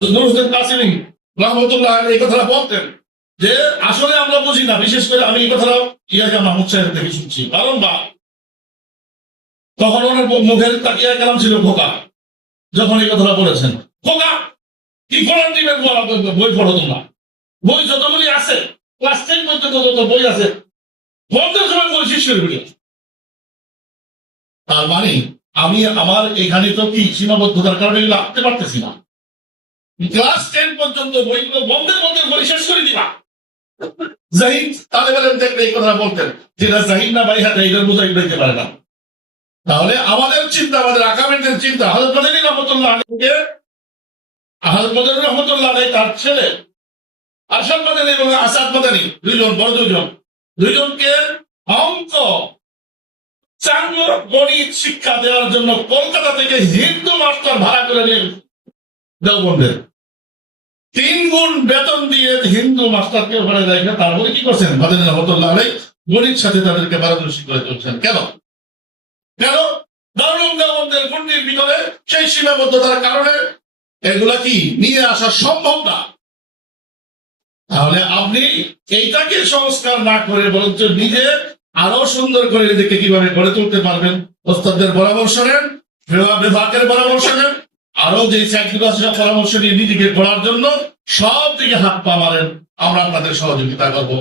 নুরুদ্দিন কাসিমি রহমতুল্লাহ এই কথাটা বলতেন যে আসলে আমরা বুঝি না, বিশেষ করে আমি এই কথাটা ইয়াহিয়া মাহমুদ সাহেব থেকে শুনছি। কারণ বা তখন ওনার মুখের তাকিয়া কালাম ছিল খোকা, যখন এই কথাটা বলেছেন খোকা কি কোরআন টিমের বই পড়ো তোমরা, বই যতগুলি আছে ক্লাস 10 পর্যন্ত যত বই আছে বন্ধের সময় বই শেষ করে ফেলি। তার মানে আমি আমার এখানে তো কি সীমাবদ্ধতার কারণে লাগতে পারতেছি না, ক্লাস 10 পর্যন্ত বইগুলো বন্ধের মধ্যে বই শেষ করে দিবা। জাহিদ তালেবেলেন দেখলে এই কথা বলতেন, যেটা জাহিদ না ভাই হাতে এটার বোঝাই দিতে পারে না। তাহলে আমাদের চিন্তা, আমাদের আকামেরদের চিন্তা, হযরত মাদানী রহমতুল্লাহ আলাইহিকে, হযরত মাদানী রহমতুল্লাহ আলাইহি তার ছেলে আরশাদ মাদানী এবং আসাদ মাদানী দুইজন বড় দুইজনকে অঙ্ক চাঙ্গ গণিত শিক্ষা দেওয়ার জন্য কলকাতা থেকে হিন্দু মাস্টার ভাড়া করে নিয়ে দেওবন্দের 3 গুণ বেতন দিয়ে হিন্দু মাস্টারকে ওখানে দেখে তারপরে কি করছেন মাদানী রহমতুল্লাহ আলাইহি গণিত সাথে তাদেরকে পারদর্শী করে তুলছেন। কেন দারুল দেওবন্দের গণ্ডির ভিতরে সেই সীমাবদ্ধতার কারণে এগুলা কি নিয়ে আসা সম্ভব না। তাহলে আপনি এইটাকে সংস্কার না করে বরঞ্চ নিজে আরো সুন্দর করে এদিকে কিভাবে গড়ে তুলতে পারবেন ওস্তাদদের পরামর্শ নেন, বিভাগের পরামর্শ নেন, আরো যে চাকরি পরামর্শ নিয়ে নিজেকে গড়ার জন্য সব দিকে হাত পা মারেন, আমরা আপনাদের সহযোগিতা করবো।